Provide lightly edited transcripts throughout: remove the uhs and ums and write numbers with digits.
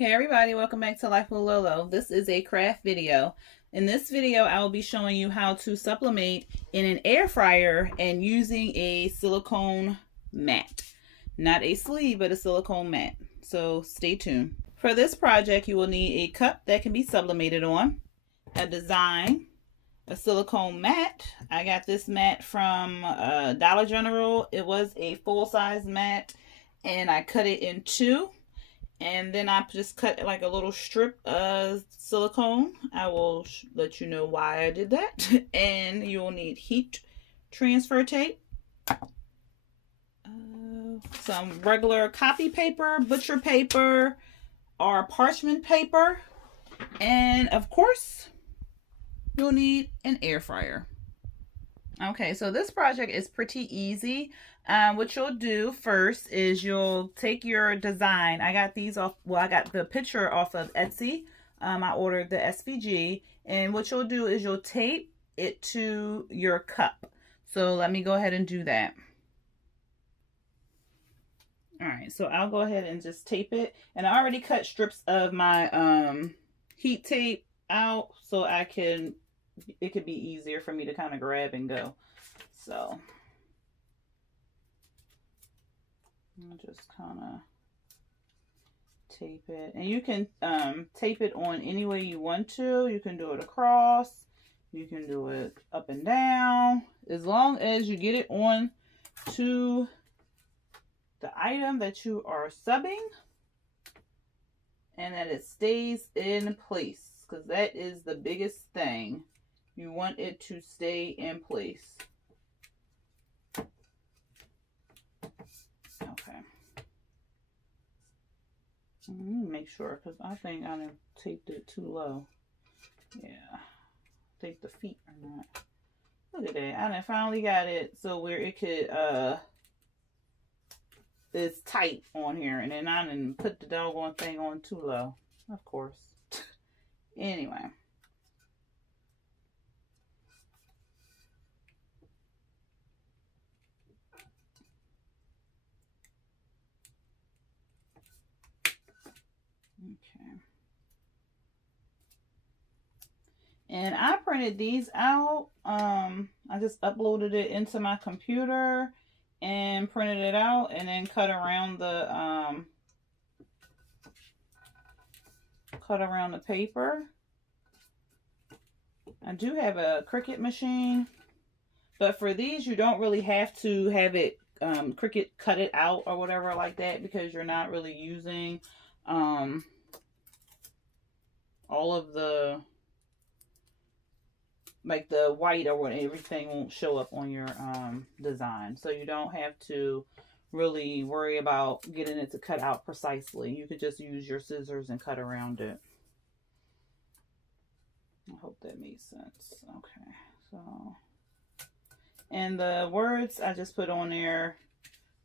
Hey everybody, welcome back to Life with Lolo. This is a craft video. In this video, I will be showing you how to sublimate in an air fryer and using a silicone mat. Not a sleeve, but a silicone mat. So stay tuned. For this project, you will need a cup that can be sublimated on, a design, a silicone mat. I got this mat from Dollar General. It was a full-size mat and I cut it in two. And then I just cut like a little strip of silicone. I will let you know why I did that. And you'll need heat transfer tape, some regular copy paper, butcher paper, or parchment paper, and of course, you'll need an air fryer. Okay, so this project is pretty easy. What you'll do first is you'll take your design. I got these off, well, I got the picture off of Etsy. I ordered the SVG. And what you'll do is you'll tape it to your cup. So let me go ahead and do that. All right, so I'll go ahead and just tape it. And I already cut strips of my heat tape out so it could be easier for me to kind of grab and go. So I'll just kind of tape it. And you can tape it on any way you want to. You can do it across. You can do it up and down. As long as you get it on to the item that you are subbing and that it stays in place. Because that is the biggest thing. You want it to stay in place. Okay. Let me make sure, because I think I done taped it too low. Yeah. I think the feet are not. Look at that. I done finally got it so where it could, it's tight on here. And then I done put the doggone thing on too low. Of course. Anyway. Okay. And I printed these out. I just uploaded it into my computer and printed it out and then cut around the paper. I do have a Cricut machine, but for these you don't really have to have it Cricut cut it out or whatever like that, because you're not really using all of the, like the white or what, everything won't show up on your design. So you don't have to really worry about getting it to cut out precisely. You could just use your scissors and cut around it. I hope that made sense. Okay, so, and the words I just put on there: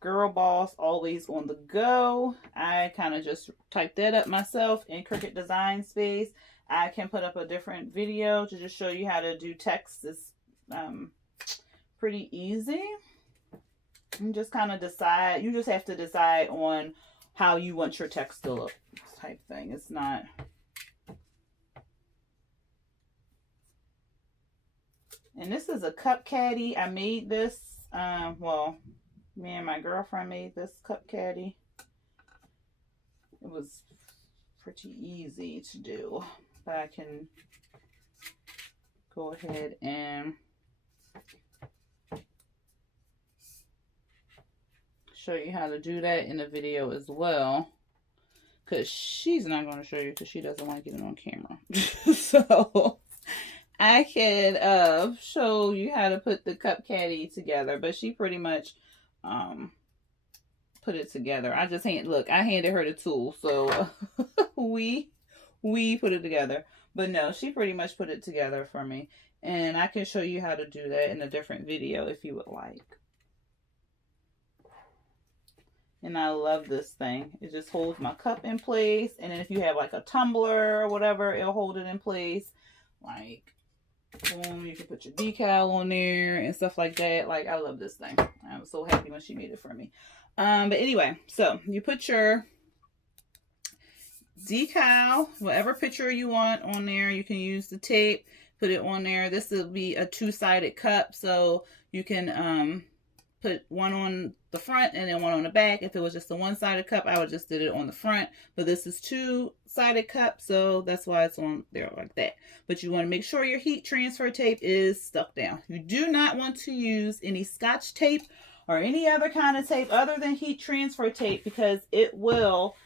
girl boss, always on the go. I kind of just typed that up myself in Cricut Design Space. I can put up a different video to just show you how to do text. It's pretty easy. You just kind of decide. You just have to decide on how you want your text to look, type thing. It's not. And this is a cup caddy. I made this. Well, me and my girlfriend made this cup caddy. It was pretty easy to do, but I can go ahead and show you how to do that in the video as well, because she's not going to show you because she doesn't like it on camera. So I can show you how to put the cup caddy together, but she pretty much put it together. I just I handed her the tool, so we put it together. But no, she pretty much put it together for me, and I can show you how to do that in a different video if you would like. And I love this thing. It just holds my cup in place, and then if you have like a tumbler or whatever, it'll hold it in place. Like, boom, you can put your decal on there and stuff like that. Like, I love this thing. I was so happy when she made it for me. But anyway, so you put your decal, whatever picture you want on there. You can use the tape, put it on there. This will be a two-sided cup, so you can put one on the front and then one on the back. If it was just a one-sided cup, I would just did it on the front, but this is two-sided cup, so that's why it's on there like that. But you want to make sure your heat transfer tape is stuck down. You do not want to use any Scotch tape or any other kind of tape other than heat transfer tape, because it will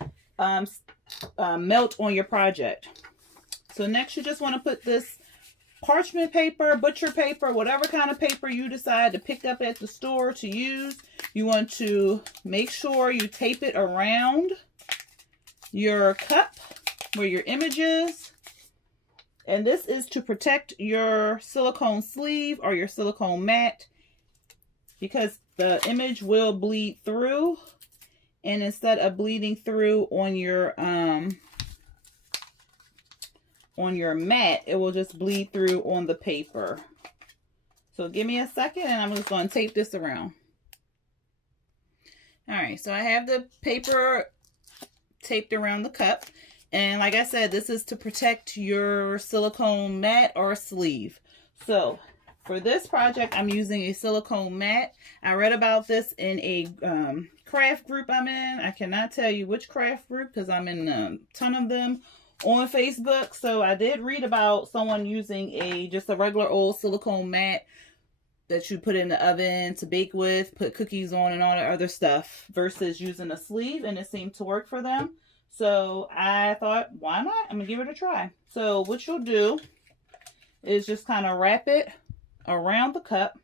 melt on your project. So next, you just want to put this parchment paper, butcher paper, whatever kind of paper you decide to pick up at the store to use. You want to make sure you tape it around your cup where your image is. And this is to protect your silicone sleeve or your silicone mat, because the image will bleed through. And instead of bleeding through on your mat, it will just bleed through on the paper. So give me a second and I'm just going to tape this around. All right, so I have the paper taped around the cup. And like I said, this is to protect your silicone mat or sleeve. So for this project, I'm using a silicone mat. I read about this in a craft group I'm in. I cannot tell you which craft group because I'm in a ton of them on Facebook. So I did read about someone using just a regular old silicone mat that you put in the oven to bake with, put cookies on and all that other stuff, versus using a sleeve, and it seemed to work for them. So I thought, why not? I'm gonna give it a try. So what you'll do is just kind of wrap it around the cup.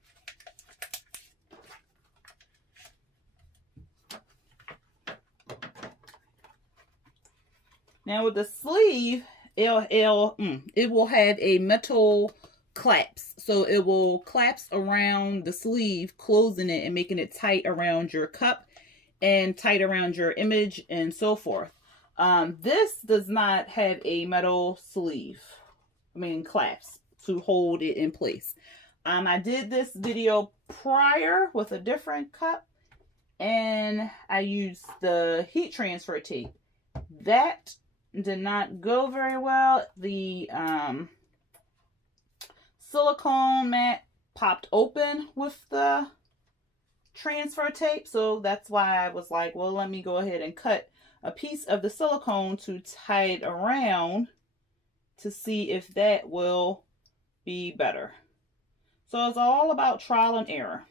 Now with the sleeve, it will have a metal clasp. So it will clasp around the sleeve, closing it and making it tight around your cup and tight around your image and so forth. This does not have a metal sleeve, clasp to hold it in place. I did this video prior with a different cup and I used the heat transfer tape. That did not go very well. The silicone mat popped open with the transfer tape, so that's why I was like, well, let me go ahead and cut a piece of the silicone to tie it around to see if that will be better. So it's all about trial and error.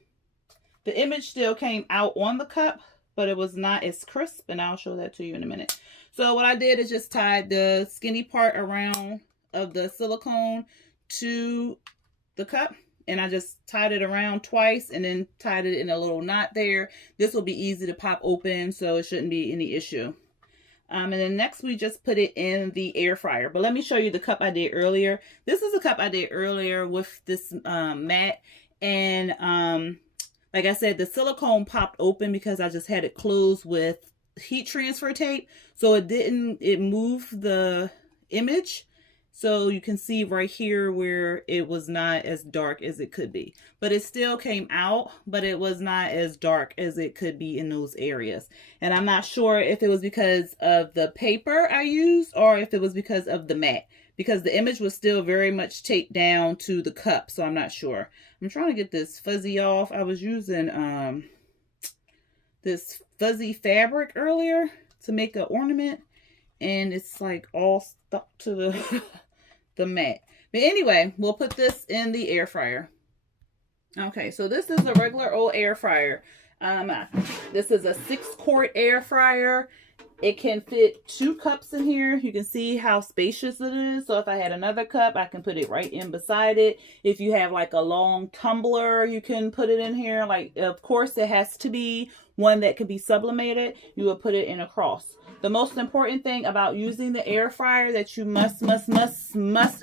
The image still came out on the cup, but it was not as crisp, and I'll show that to you in a minute. So what I did is just tied the skinny part around of the silicone to the cup, and I just tied it around twice and then tied it in a little knot there. This will be easy to pop open, so it shouldn't be any issue. And then next we just put it in the air fryer. But let me show you the cup I did earlier. This is a cup I did earlier with this mat, and like I said, the silicone popped open because I just had it closed with heat transfer tape, so it moved the image. So you can see right here where it was not as dark as it could be, but it still came out, but it was not as dark as it could be in those areas. And I'm not sure if it was because of the paper I used or if it was because of the mat, because the image was still very much taped down to the cup. So I'm not sure. I'm trying to get this fuzzy off. I was using this fuzzy fabric earlier to make an ornament, and it's like all stuck to the mat. But anyway, we'll put this in the air fryer. Okay, so this is a regular old air fryer. This is a 6-quart air fryer. It can fit 2 cups in here. You can see how spacious it is. So if I had another cup, I can put it right in beside it. If you have like a long tumbler, you can put it in here. Like, of course, it has to be one that can be sublimated. You would put it in across. The most important thing about using the air fryer that you must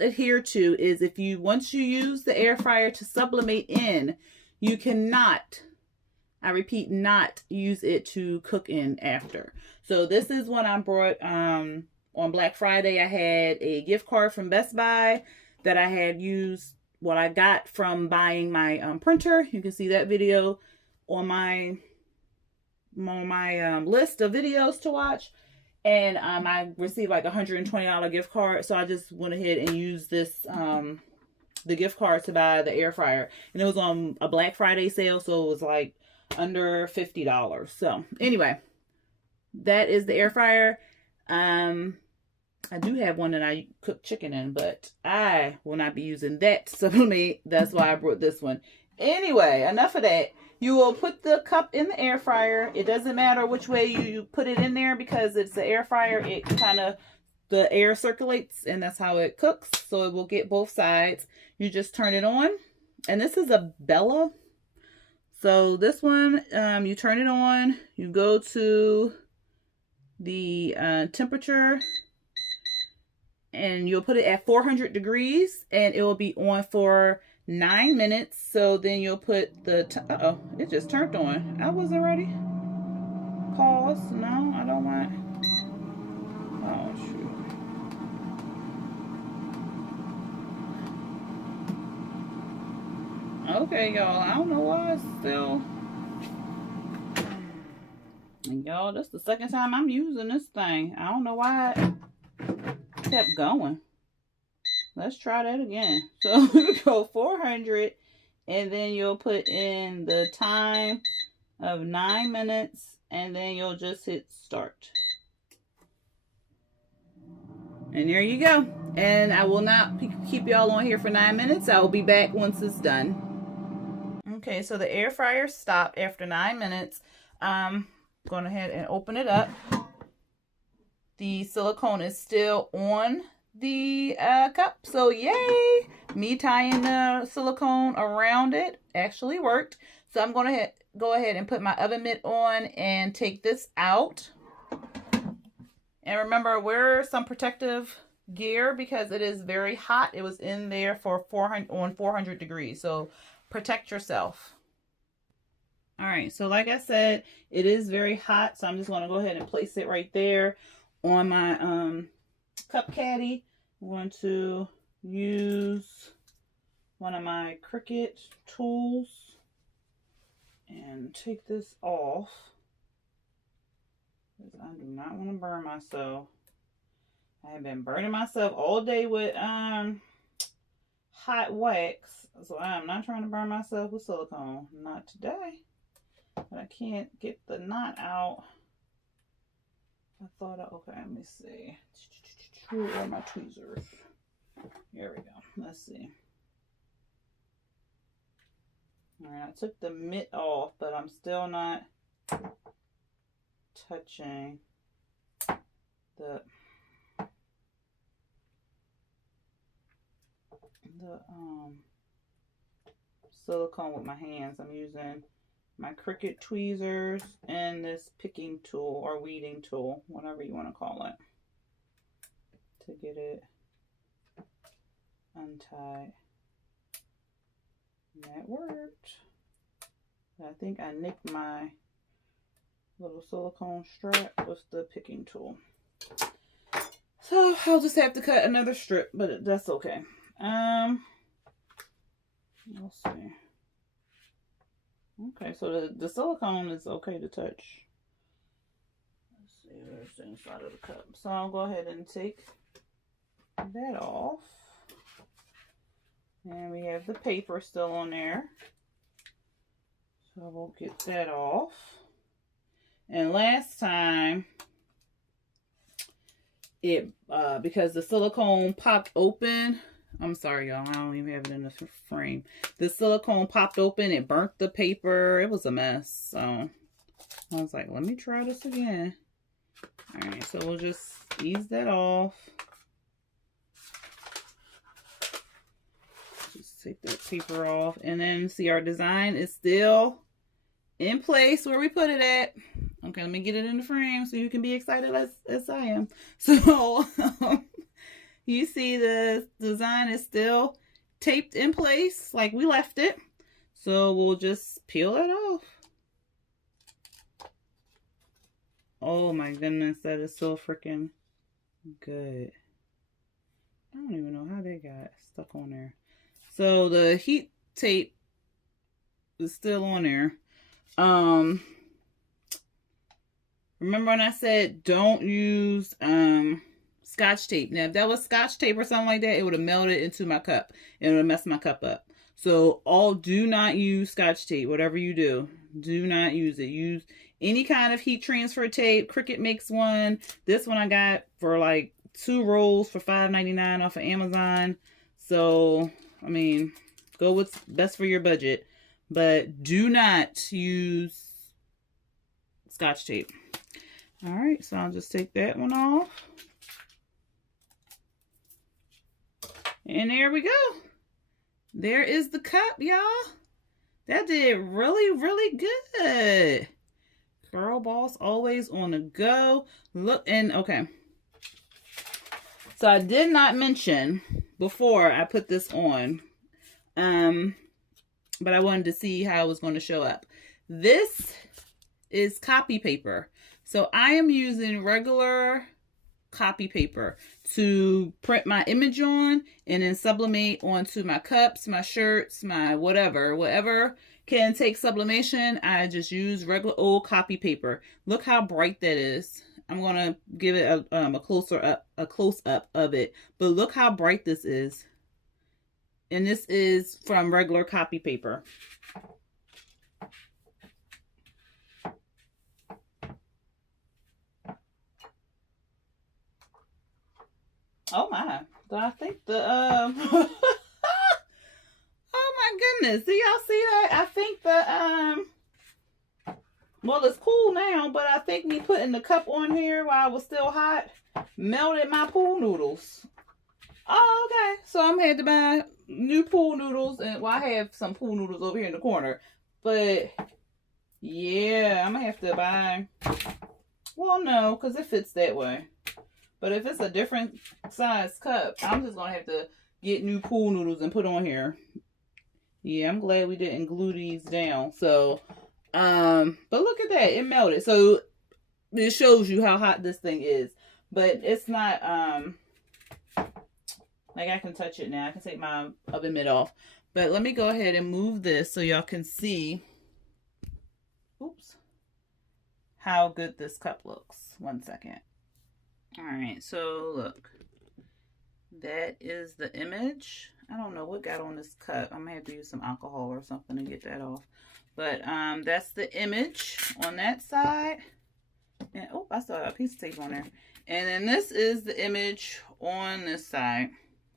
adhere to is once you use the air fryer to sublimate in, you cannot, I repeat, not use it to cook in after. So this is one I brought on Black Friday. I had a gift card from Best Buy that I had used, what I got from buying my printer. You can see that video on my list of videos to watch. and I received like $120 gift card, so I just went ahead and used this the gift card to buy the air fryer, and it was on a Black Friday sale, so it was like under $50. So anyway, that is the air fryer. I do have one that I cook chicken in, but I will not be using that to sublimate. That's why I brought this one. Anyway, enough of that. You will put the cup in the air fryer. It doesn't matter which way you put it in there because it's the air fryer. It kind of, the air circulates and that's how it cooks. So it will get both sides. You just turn it on. And this is a Bella. So this one, you turn it on. You go to the temperature. And you'll put it at 400 degrees. And it will be on for 9 minutes. So then you'll put the uh-oh, it just turned on. I wasn't ready. Pause. No, I don't want. Oh shoot. Okay, y'all. I don't know why it's still. And y'all, that's the second time I'm using this thing. I don't know why it kept going. Let's try that again. So you go 400 and then you'll put in the time of 9 minutes and then you'll just hit start. And there you go. And I will not keep y'all on here for 9 minutes. I will be back once it's done. Okay, so the air fryer stopped after 9 minutes. I'm going ahead and open it up. The silicone is still on the cup, so yay! Me tying the silicone around it actually worked. So I'm going to go ahead and put my oven mitt on and take this out. And remember, wear some protective gear because it is very hot. It was in there for 400 degrees, so protect yourself. All right, so like I said, it is very hot, so I'm just going to go ahead and place it right there on my cup caddy. I'm going to use one of my Cricut tools and take this off because I do not want to burn myself. I have been burning myself all day with hot wax, so I'm not trying to burn myself with silicone. Not today. But I can't get the knot out. I thought, okay, let me see. Where are my tweezers? Here we go. Let's see. All right, I took the mitt off, but I'm still not touching the silicone with my hands. I'm using my Cricut tweezers and this picking tool or weeding tool, whatever you want to call it, to get it untied. And that worked. I think I nicked my little silicone strap with the picking tool. So I'll just have to cut another strip, but that's okay. Let's see. Okay, so the silicone is okay to touch. Let's see, where's the inside of the cup. So I'll go ahead and take that off. And we have the paper still on there. So we'll get that off. And last time, it because the silicone popped open. I'm sorry, y'all. I don't even have it in the frame. The silicone popped open. It burnt the paper. It was a mess. So I was like, let me try this again. All right, so we'll just ease that off. Just take that paper off. And then see, our design is still in place where we put it at. Okay, let me get it in the frame so you can be excited as I am. So you see the design is still taped in place like we left it. So we'll just peel it off. Oh my goodness, that is so freaking good. I don't even know how they got stuck on there. So the heat tape is still on there. Remember when I said don't use Scotch tape? Now, if that was Scotch tape or something like that, it would have melted into my cup. It would have messed my cup up. So do not use Scotch tape. Whatever you do, do not use it. Use any kind of heat transfer tape. Cricut makes one. This one I got for like 2 rolls for $5.99 off of Amazon. So, I mean, go what's best for your budget. But do not use Scotch tape. All right, so I'll just take that one off. And there we go. There is the cup, y'all. That did really, really good. Girl boss, always on the go. Look, and okay. So I did not mention before I put this on, but I wanted to see how it was going to show up. This is copy paper. So I am using regular copy paper to print my image on and then sublimate onto my cups, my shirts, my whatever can take sublimation. I just use regular old copy paper. Look how bright that is. I'm gonna give it a close up of it, but look how bright this is. And this is from regular copy paper. Oh my, I think the, oh my goodness, do y'all see that? I think the, well, it's cool now, but I think me putting the cup on here while it was still hot melted my pool noodles. Oh, okay. So I'm had to buy new pool noodles, and well, I have some pool noodles over here in the corner, but yeah, I'm gonna have to buy, well, no, because it fits that way. But if it's a different size cup, I'm just going to have to get new pool noodles and put on here. Yeah, I'm glad we didn't glue these down. So, but look at that. It melted. So, it shows you how hot this thing is. But it's not, like I can touch it now. I can take my oven mitt off. But let me go ahead and move this so y'all can see, oops, how good this cup looks. 1 second. All right, so look, that is the image. I don't know what got on this cup. I'm gonna have to use some alcohol or something to get that off. But that's the image on that side. And oh, I still have a piece of tape on there. And then this is the image on this side.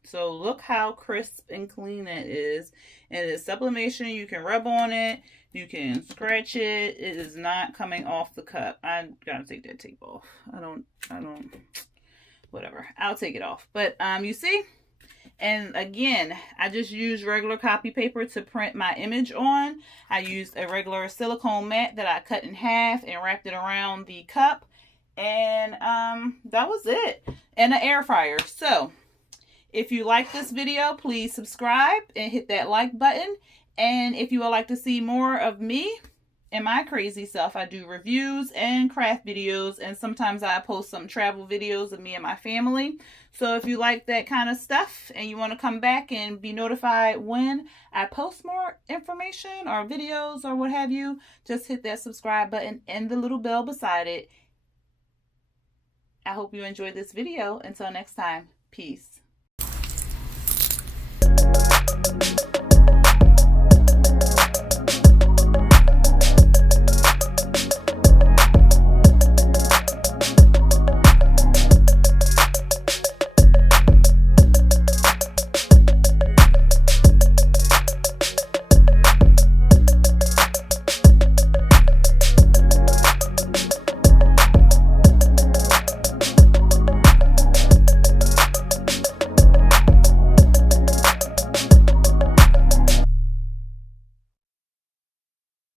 So look how crisp and clean that is. And it's sublimation. You can rub on it. You can scratch it. It is not coming off the cup. I gotta take that tape off. I don't, whatever. I'll take it off. But you see? And again, I just used regular copy paper to print my image on. I used a regular silicone mat that I cut in half and wrapped it around the cup. And that was it. And an air fryer. So, if you like this video, please subscribe and hit that like button. And if you would like to see more of me and my crazy stuff, I do reviews and craft videos. And sometimes I post some travel videos of me and my family. So if you like that kind of stuff and you want to come back and be notified when I post more information or videos or what have you, just hit that subscribe button and the little bell beside it. I hope you enjoyed this video. Until next time, peace.